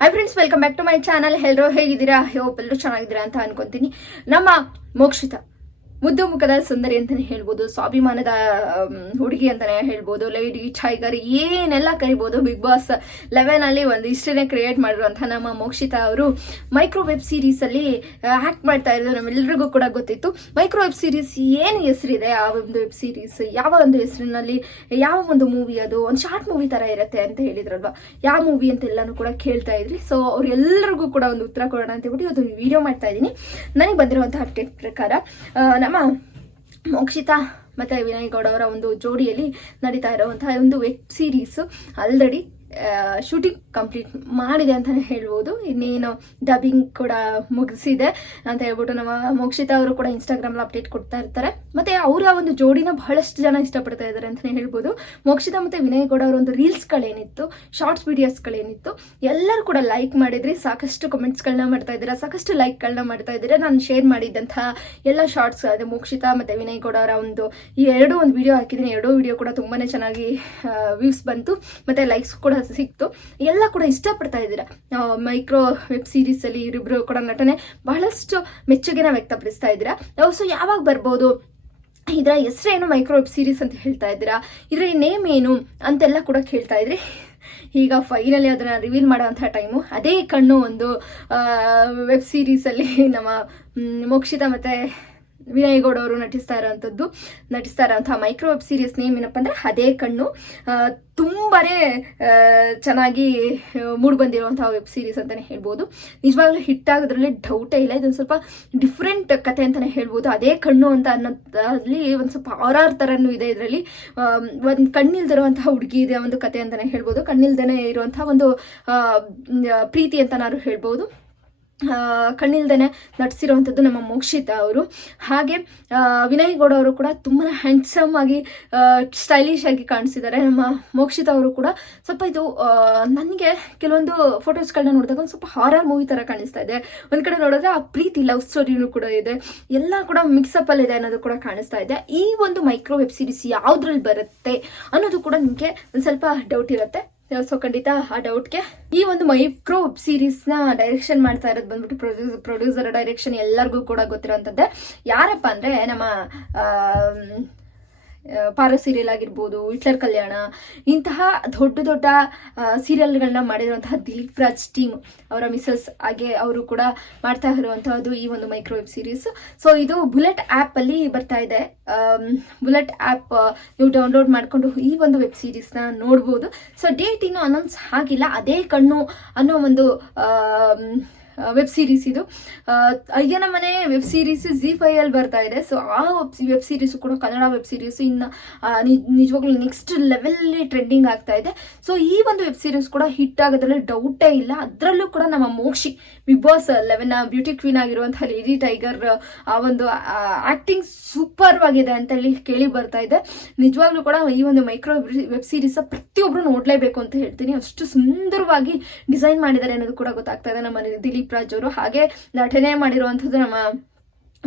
Hi friends, welcome back to my channel. ಎಲ್ಲರೂ ಹೇಗಿದ್ದೀರಾ? Hope ಎಲ್ಲರೂ ಚೆನ್ನಾಗಿದ್ದೀರಾ ಅಂತ ಅನ್ಕೊಂತೀನಿ. ನಮ್ಮ ಮೋಕ್ಷಿತಾ ಮುದ್ದು ಮುಖದ ಸುಂದರಿ ಅಂತಾನೆ ಹೇಳ್ಬೋದು, ಸ್ವಾಭಿಮಾನದ ಹುಡುಗಿ ಅಂತಾನೆ ಹೇಳ್ಬೋದು, ಲೇಡಿ ಟೈಗರ್ ಏನೆಲ್ಲ ಕರಿಬೋದು. ಬಿಗ್ ಬಾಸ್ 11 ಅಲ್ಲಿ ಒಂದು ಹಿಸ್ಟ್ರಿನೇ ಕ್ರಿಯೇಟ್ ಮಾಡಿರುವಂತಹ ನಮ್ಮ ಮೋಕ್ಷಿತಾ ಅವರು ಮೈಕ್ರೋ ವೆಬ್ ಸೀರೀಸ್ ಅಲ್ಲಿ ಆಕ್ಟ್ ಮಾಡ್ತಾ ಇರೋದು ನಮ್ಮೆಲ್ಲರಿಗೂ ಕೂಡ ಗೊತ್ತಿತ್ತು. ಮೈಕ್ರೋ ವೆಬ್ ಸೀರೀಸ್ ಏನು ಹೆಸರಿದೆ, ಆ ಒಂದು ವೆಬ್ ಸೀರೀಸ್ ಯಾವ ಒಂದು ಹೆಸರಿನಲ್ಲಿ ಯಾವ ಒಂದು ಮೂವಿ, ಅದು ಒಂದು ಶಾರ್ಟ್ ಮೂವಿ ತರ ಇರುತ್ತೆ ಅಂತ ಹೇಳಿದ್ರಲ್ವಾ, ಯಾವ ಮೂವಿ ಅಂತ ಎಲ್ಲಾನು ಕೂಡ ಕೇಳ್ತಾ ಇದ್ರಿ. ಸೊ ಅವ್ರು ಎಲ್ಲರಿಗೂ ಕೂಡ ಒಂದು ಉತ್ತರ ಕೊಡೋಣ ಅಂತ ಹೇಳ್ಬಿಟ್ಟು ಇವತ್ತು ವಿಡಿಯೋ ಮಾಡ್ತಾ ಇದ್ದೀನಿ. ನನಗೆ ಬಂದಿರುವಂತಹ ಅಪ್ಡೇಟ್ ಪ್ರಕಾರ ನಮ್ಮ ಮೋಕ್ಷಿತಾ ಮತ್ತೆ ವಿನಯ್ ಗೌಡ ಅವರ ಒಂದು ಜೋಡಿಯಲ್ಲಿ ನಡೀತಾ ಇರುವಂತಹ ಒಂದು web series already shooting complete ಮಾಡಿದೆ ಅಂತಾನೆ ಹೇಳ್ಬೋದು. ಇನ್ನೇನು ಡಬ್ಬಿಂಗ್ ಕೂಡ ಮುಗಿಸಿದೆ ಅಂತ ಹೇಳ್ಬಿಟ್ಟು ನಮ್ಮ ಮೋಕ್ಷಿತಾ ಅವರು ಕೂಡ ಇನ್ಸ್ಟಾಗ್ರಾಮ್ ಅಪ್ಡೇಟ್ ಕೊಡ್ತಾ ಇರ್ತಾರೆ. ಮತ್ತೆ ಅವರ ಒಂದು ಜೋಡಿನ ಬಹಳಷ್ಟು ಜನ ಇಷ್ಟಪಡ್ತಾ ಇದ್ದಾರೆ ಅಂತಾನೆ ಹೇಳ್ಬೋದು. ಮೋಕ್ಷಿತಾ ಮತ್ತೆ ವಿನಯ್ ಗೌಡ ಅವರ ಒಂದು ರೀಲ್ಸ್ಗಳೇನಿತ್ತು, ಶಾರ್ಟ್ಸ್ ವಿಡಿಯೋಸ್ಗಳೇನಿತ್ತು, ಎಲ್ಲರೂ ಕೂಡ ಲೈಕ್ ಮಾಡಿದ್ರಿ, ಸಾಕಷ್ಟು ಕಮೆಂಟ್ಸ್ಗಳನ್ನ ಮಾಡ್ತಾ ಇದ್ದೀರಾ, ಸಾಕಷ್ಟು ಲೈಕ್ಗಳನ್ನ ಮಾಡ್ತಾ ಇದ್ದೀರಾ. ನಾನು ಶೇರ್ ಮಾಡಿದ್ದಂತಹ ಎಲ್ಲ ಶಾರ್ಟ್ಸ್ ಅದೇ ಮೋಕ್ಷಿತಾ ಮತ್ತೆ ವಿನಯ್ ಗೌಡ ಅವರ ಒಂದು ಒಂದು ವಿಡಿಯೋ ಹಾಕಿದ್ದೀನಿ. ಎರಡೂ ವಿಡಿಯೋ ಕೂಡ ತುಂಬಾನೇ ಚೆನ್ನಾಗಿ ವ್ಯೂಸ್ ಬಂತು, ಮತ್ತೆ ಲೈಕ್ಸ್ ಕೂಡ ಸಿಕ್ತು. ಎಲ್ಲ ಕೂಡ ಇಷ್ಟಪಡ್ತಾ ಇದ್ದೀರಾ. ಮೈಕ್ರೋ ವೆಬ್ ಸೀರೀಸ್ ಅಲ್ಲಿ ಇವರಿಬ್ರು ಕೂಡ ನಟನೆ ಬಹಳಷ್ಟು ಮೆಚ್ಚುಗೆನ ವ್ಯಕ್ತಪಡಿಸ್ತಾ ಇದ್ದೀರಾ. ಸೊ ಯಾವಾಗ ಬರ್ಬೋದು, ಇದರ ಹೆಸರೇನು, ಮೈಕ್ರೋ ವೆಬ್ ಸೀರೀಸ್ ಅಂತ ಹೇಳ್ತಾ ಇದ್ದೀರಾ, ಇದರ ನೇಮ್ ಏನು ಅಂತೆಲ್ಲ ಕೂಡ ಕೇಳ್ತಾ ಇದ್ರಿ. ಈಗ ಫೈನಲಿ ಅದನ್ನ ರಿವೀಲ್ ಮಾಡುವಂತಹ ಟೈಮು. ಅದೇ ಕಣ್ಣು ಒಂದು ವೆಬ್ ಸೀರೀಸ್ ಅಲ್ಲಿ ನಮ್ಮ ಮೋಕ್ಷಿತಾ ಮತ್ತೆ ವಿನಯ್ ಗೌಡ ಅವರು ನಟಿಸ್ತಾ ಇರೋಂತಹ ಮೈಕ್ರೋ ವೆಬ್ ಸೀರೀಸ್ ನೇಮ್ ಏನಪ್ಪ ಅಂದ್ರೆ ಅದೇ ಕಣ್ಣು. ತುಂಬಾನೇ ಚೆನ್ನಾಗಿ ಮೂಡ್ ಬಂದಿರುವಂತಹ ವೆಬ್ ಸೀರೀಸ್ ಅಂತಾನೆ ಹೇಳ್ಬೋದು. ನಿಜವಾಗ್ಲೂ ಹಿಟ್ ಆಗೋದ್ರಲ್ಲಿ ಡೌಟೇ ಇಲ್ಲ. ಇದೊಂದು ಸ್ವಲ್ಪ ಡಿಫ್ರೆಂಟ್ ಕತೆ ಅಂತಾನೆ ಹೇಳ್ಬೋದು. ಅದೇ ಕಣ್ಣು ಅಂತ ಅನ್ನೋದ್ರಲ್ಲಿ ಒಂದು ಸ್ವಲ್ಪ ಹಾರರ್ ತರನು ಇದೆ. ಇದರಲ್ಲಿ ಒಂದು ಕಣ್ಣಿಲ್ದಿರುವಂತಹ ಹುಡುಗಿ ಇದೆ ಒಂದು ಕತೆ ಅಂತಾನೆ ಹೇಳ್ಬೋದು. ಕಣ್ಣಿಲ್ದೇನೆ ಇರುವಂತಹ ಒಂದು ಪ್ರೀತಿ ಅಂತ ನಾನು ಹೇಳ್ಬೋದು. ಕಣ್ಣಿಲ್ದೇನೆ ನಟಿಸಿರುವಂಥದ್ದು ನಮ್ಮ ಮೋಕ್ಷಿತಾ ಅವರು. ಹಾಗೆ ವಿನಯ್ ಗೌಡ ಅವರು ಕೂಡ ತುಂಬಾ ಹ್ಯಾಂಡ್ಸಮ್ ಆಗಿ ಸ್ಟೈಲಿಶ್ ಆಗಿ ಕಾಣಿಸಿದ್ದಾರೆ. ನಮ್ಮ ಮೋಕ್ಷಿತಾ ಅವರು ಕೂಡ ಸ್ವಲ್ಪ ಇದು ನನಗೆ ಕೆಲವೊಂದು ಫೋಟೋಸ್ಗಳನ್ನ ನೋಡಿದಾಗ ಒಂದು ಸ್ವಲ್ಪ ಹಾರರ್ ಮೂವಿ ತರ ಕಾಣಿಸ್ತಾ ಇದೆ. ಒಂದ್ ಕಡೆ ನೋಡಿದ್ರೆ ಆ ಪ್ರೀತಿ ಲವ್ ಸ್ಟೋರಿನೂ ಕೂಡ ಇದೆ, ಎಲ್ಲ ಕೂಡ ಮಿಕ್ಸಪ್ ಅಲ್ಲಿ ಇದೆ ಅನ್ನೋದು ಕೂಡ ಕಾಣಿಸ್ತಾ ಇದೆ. ಈ ಒಂದು ಮೈಕ್ರೋ ವೆಬ್ ಸೀರೀಸ್ ಯಾವ್ದ್ರಲ್ಲಿ ಬರುತ್ತೆ ಅನ್ನೋದು ಕೂಡ ನಿಮಗೆ ಒಂದ್ ಸ್ವಲ್ಪ ಡೌಟ್ ಇರುತ್ತೆ. ಸೊ ಖಂಡಿತ ಆ ಡೌಟ್ಗೆ ಈ ಒಂದು ಮೈಕ್ರೋ ವೆಬ್ ಸೀರೀಸ್ ನ ಡೈರೆಕ್ಷನ್ ಮಾಡ್ತಾ ಇರೋದು ಬಂದ್ಬಿಟ್ಟು ಪ್ರೊಡ್ಯೂಸರ್ ಡೈರೆಕ್ಷನ್ ಎಲ್ಲರಿಗೂ ಕೂಡ ಗೊತ್ತಿರೋಂಥದ್ದೇ. ಯಾರಪ್ಪ ಅಂದ್ರೆ ನಮ್ಮ ಪಾರೋ ಸೀರಿಯಲ್ ಆಗಿರ್ಬೋದು, ಹಿಟ್ಲರ್ ಕಲ್ಯಾಣ, ಇಂತಹ ದೊಡ್ಡ ದೊಡ್ಡ ಸೀರಿಯಲ್ಗಳನ್ನ ಮಾಡಿರುವಂತಹ ದಿಲೀಪ್ ರಾಜ್ ಟೀಮ್ ಅವರ ಮಿಸಸ್ ಹಾಗೆ ಅವರು ಕೂಡ ಮಾಡ್ತಾ ಇರುವಂತಹದ್ದು ಈ ಒಂದು ಮೈಕ್ರೋ ವೆಬ್ ಸೀರೀಸ್. ಸೊ ಇದು ಬುಲೆಟ್ ಆ್ಯಪ್ ಅಲ್ಲಿ ಬರ್ತಾ ಇದೆ. ಬುಲೆಟ್ ಆ್ಯಪ್ ನೀವು ಡೌನ್ಲೋಡ್ ಮಾಡಿಕೊಂಡು ಈ ಒಂದು ವೆಬ್ ಸೀರೀಸ್ ನ ನೋಡ್ಬೋದು. ಸೊ ಡೇಟ್ ಇನ್ನೂ ಅನೌನ್ಸ್ ಆಗಿಲ್ಲ. ಅದೇ ಕಣ್ಣು ಅನ್ನೋ ಒಂದು ವೆಬ್ ಸೀರೀಸ್ ಇದು. ಅಯ್ಯನ ಮನೆ ವೆಬ್ ಸೀರೀಸ್ ZEE5 ಅಲ್ಲಿ ಬರ್ತಾ ಇದೆ. ಸೊ ಆ ವೆಬ್ ಸೀರೀಸ್ ಕೂಡ ಕನ್ನಡ ವೆಬ್ ಸೀರೀಸ್ ಇನ್ನು ನಿಜವಾಗ್ಲೂ ನೆಕ್ಸ್ಟ್ ಲೆವೆಲ್ ಅಲ್ಲಿ ಟ್ರೆಂಡಿಂಗ್ ಆಗ್ತಾ ಇದೆ. ಸೊ ಈ ಒಂದು ವೆಬ್ ಸೀರೀಸ್ ಕೂಡ ಹಿಟ್ ಆಗೋದ್ರಲ್ಲಿ ಡೌಟೇ ಇಲ್ಲ. ಅದರಲ್ಲೂ ಕೂಡ ನಮ್ಮ Mokshi Bigg Boss 11 beauty queen ಆಗಿರುವಂತಹ ಲೇಡಿ ಟೈಗರ್ ಆ ಒಂದು ಆಕ್ಟಿಂಗ್ ಸೂಪರ್ ಆಗಿದೆ ಅಂತ ಹೇಳಿ ಕೇಳಿ ಬರ್ತಾ ಇದೆ. ನಿಜವಾಗ್ಲೂ ಕೂಡ ಈ ಒಂದು ಮೈಕ್ರೋ ವೆಬ್ ಸೀರೀಸ್ ಪ್ರತಿಯೊಬ್ರು ನೋಡ್ಲೇಬೇಕು ಅಂತ ಹೇಳ್ತೀನಿ. ಅಷ್ಟು ಸುಂದರವಾಗಿ ಡಿಸೈನ್ ಮಾಡಿದ್ದಾರೆ ಅನ್ನೋದು ಕೂಡ ಗೊತ್ತಾಗ್ತಾ ಇದೆ ನಮ್ಮ ದಿಲೀಪ್ ರಾಜ್ ಅವರು. ಹಾಗೆ ನಟನೆ ಮಾಡಿರುವಂತದ್ದು ನಮ್ಮ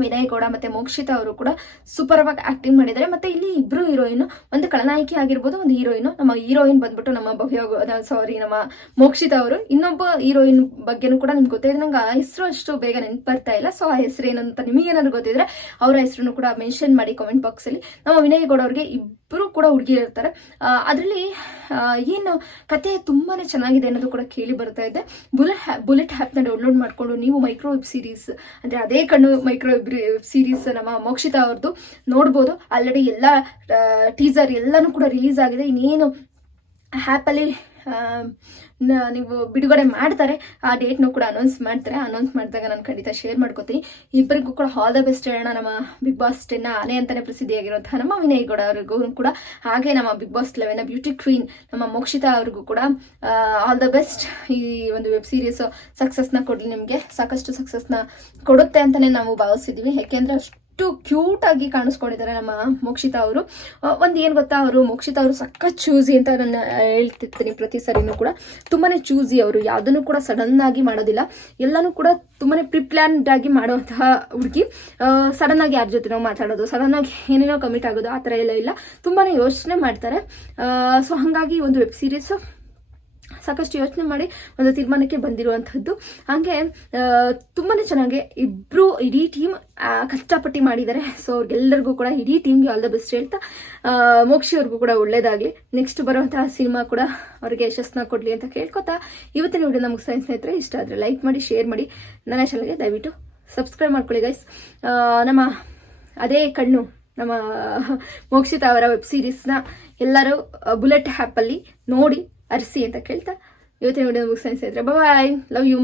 ವಿನಯ್ ಗೌಡ ಮತ್ತೆ ಮೋಕ್ಷಿತಾ ಅವರು ಕೂಡ ಸೂಪರ್ ಆಗಿ ಆಕ್ಟಿಂಗ್ ಮಾಡಿದ್ದಾರೆ. ಮತ್ತೆ ಇಲ್ಲಿ ಇಬ್ರು ಹೀರೋಯಿನ್, ಒಂದು ಖಳನಾಯಕಿ ಆಗಿರ್ಬೋದು, ಒಂದು ಹೀರೋಯಿನ್. ನಮ್ಮ ಹೀರೋಯಿನ್ ಬಂದ್ಬಿಟ್ಟು ನಮ್ಮ ಮೋಕ್ಷಿತಾ ಅವರು. ಇನ್ನೊಬ್ಬ ಹೀರೋಯಿನ್ ಬಗ್ಗೆನೂ ಕೂಡ ನಿಮ್ಗೆ ಗೊತ್ತಿದೆ, ನಂಗೆ ಆ ಹೆಸರು ಅಷ್ಟು ಬೇಗ ನೆನಪು ಬರ್ತಾ ಇಲ್ಲ. ಸೊ ಆ ಹೆಸರು ಏನಂತ ನಿಮಗೇನಾದ್ರು ಗೊತ್ತಿದ್ರೆ ಅವರ ಹೆಸರನ್ನು ಕೂಡ ಮೆನ್ಷನ್ ಮಾಡಿ ಕಾಮೆಂಟ್ ಬಾಕ್ಸ್ ಅಲ್ಲಿ. ನಮ್ಮ ವಿನಯ್ ಗೌಡ ಅವ್ರಿಗೆ ಇಬ್ಬರು ಕೂಡ ಹುಡುಗಿಯರು ಇರ್ತಾರೆ. ಅದರಲ್ಲಿ ಏನು ಕತೆ ತುಂಬಾನೇ ಚೆನ್ನಾಗಿದೆ ಅನ್ನೋದು ಕೂಡ ಕೇಳಿ ಬರ್ತಾ ಇದೆ. ಬುಲೆಟ್ ಆ್ಯಪ್ನ ಡೌನ್ಲೋಡ್ ಮಾಡಿಕೊಂಡು ನೀವು ಮೈಕ್ರೋ ವೆಬ್ ಸೀರೀಸ್ ಅಂದ್ರೆ ಅದೇ ಕಣ್ಣು ಮೈಕ್ರೋ ವೆಬ್ ಸೀರೀಸ್ ನಮ್ಮ ಮೋಕ್ಷಿತಾ ಅವ್ರದ್ದು ನೋಡ್ಬೋದು. ಆಲ್ರೆಡಿ ಎಲ್ಲ ಟೀಸರ್ ಎಲ್ಲಾನು ಕೂಡ ರಿಲೀಸ್ ಆಗಿದೆ. ಇನ್ನೇನು ಆ್ಯಪಲ್ಲಿ ನೀವು ಬಿಡುಗಡೆ ಮಾಡ್ತಾರೆ, ಆ ಡೇಟ್ನು ಕೂಡ ಅನೌನ್ಸ್ ಮಾಡ್ತಾರೆ. ಅನೌನ್ಸ್ ಮಾಡಿದಾಗ ನಾನು ಖಂಡಿತ ಶೇರ್ ಮಾಡ್ಕೋತೀನಿ. ಇಬ್ಬರಿಗೂ ಕೂಡ ಆಲ್ ದ ಬೆಸ್ಟ್ ಹೇಳೋಣ. ನಮ್ಮ ಬಿಗ್ ಬಾಸ್ 10 ಆನೆ ಅಂತಾನೆ ಪ್ರಸಿದ್ಧಿಯಾಗಿರುವಂತಹ ನಮ್ಮ ವಿನಯ್ ಗೌಡ ಅವರಿಗೂ ಕೂಡ, ಹಾಗೆ ನಮ್ಮ ಬಿಗ್ ಬಾಸ್ 11 ಬ್ಯೂಟಿ ಕ್ವೀನ್ ನಮ್ಮ ಮೋಕ್ಷಿತಾ ಅವ್ರಿಗೂ ಕೂಡ ಆಲ್ ದ ಬೆಸ್ಟ್. ಈ ಒಂದು ವೆಬ್ ಸೀರೀಸ್ ಸಕ್ಸಸ್ನ ಕೊಡಲಿ, ನಿಮಗೆ ಸಾಕಷ್ಟು ಸಕ್ಸಸ್ನ ಕೊಡುತ್ತೆ ಅಂತಾನೆ ನಾವು ಭಾವಿಸಿದ್ದೀವಿ. ಯಾಕೆಂದ್ರೆ ಕ್ಯೂಟ್ ಆಗಿ ಕಾಣಿಸ್ಕೊಂಡಿದ್ದಾರೆ ನಮ್ಮ ಮೋಕ್ಷಿತಾ ಅವರು. ಒಂದು ಏನ್ ಗೊತ್ತಾ, ಅವರು ಮೋಕ್ಷಿತಾ ಅವರು ಸಖತ್ ಚೂಸಿ ಅಂತ ನಾನು ಹೇಳ್ತಿರ್ತೀನಿ ಪ್ರತಿ ಸರಿನೂ ಕೂಡ. ತುಂಬಾನೇ ಚೂಸಿ ಅವರು, ಯಾವುದನ್ನು ಕೂಡ ಸಡನ್ ಆಗಿ ಮಾಡೋದಿಲ್ಲ. ಎಲ್ಲಾನು ಕೂಡ ತುಂಬಾನೇ ಪ್ರಿಪ್ಲಾನ್ಡ್ ಆಗಿ ಮಾಡುವಂತಹ ಹುಡುಗಿ. ಸಡನ್ ಆಗಿ ಯಾರ ಜೊತೆ ನಾವು ಮಾತಾಡೋದು, ಸಡನ್ ಆಗಿ ಏನೇನೋ ಕಮಿಟ್ ಆಗೋದು ಆ ಥರ ಎಲ್ಲ ಇಲ್ಲ. ತುಂಬಾನೇ ಯೋಚನೆ ಮಾಡ್ತಾರೆ. ಸೊ ಹಾಗಾಗಿ ಒಂದು ವೆಬ್ ಸೀರೀಸ್ ಸಾಕಷ್ಟು ಯೋಚನೆ ಮಾಡಿ ಒಂದು ತೀರ್ಮಾನಕ್ಕೆ ಬಂದಿರುವಂಥದ್ದು. ಹಾಗೆ ತುಂಬಾ ಚೆನ್ನಾಗಿ ಇಬ್ಬರು ಇಡೀ ಟೀಮ್ ಕಷ್ಟಪಟ್ಟು ಮಾಡಿದ್ದಾರೆ. ಸೊ ಅವ್ರಿಗೆಲ್ಲರಿಗೂ ಕೂಡ ಇಡೀ ಟೀಮ್ಗೆ ಆಲ್ ದ ಬೆಸ್ಟ್ ಹೇಳ್ತಾ ಮೋಕ್ಷಿ ಅವ್ರಿಗೂ ಕೂಡ ಒಳ್ಳೇದಾಗಲಿ, ನೆಕ್ಸ್ಟ್ ಬರುವಂತಹ ಸಿನಿಮಾ ಕೂಡ ಅವ್ರಿಗೆ ಯಶಸ್ಸನ್ನ ಕೊಡಲಿ ಅಂತ ಕೇಳ್ಕೊತಾ ಇವತ್ತಿನ ವಿಡಿಯೋ ನಮಗೆ ಸ್ನೇಹಿತರೆ ಇಷ್ಟ ಆದರೆ ಲೈಕ್ ಮಾಡಿ, ಶೇರ್ ಮಾಡಿ, ನನ್ನ ಚಾನಲ್ಗೆ ದಯವಿಟ್ಟು ಸಬ್ಸ್ಕ್ರೈಬ್ ಮಾಡ್ಕೊಳ್ಳಿ ಗೈಸ್. ನಮ್ಮ ಅದೇ ಕಣ್ಣು ನಮ್ಮ ಮೋಕ್ಷಿತಾ ಅವರ ವೆಬ್ ಸೀರೀಸ್ನ ಎಲ್ಲರೂ ಬುಲೆಟ್ ಆ್ಯಪಲ್ಲಿ ನೋಡಿ ಅರಿಸಿ ಅಂತ ಕೇಳ್ತಾ ಇವತ್ತಿನ ವಿಡಿಯೋ ಮುಗಿಸ್ತಾ ಇದ್ರೆ ಬಾಯ್, ಲವ್ ಯು.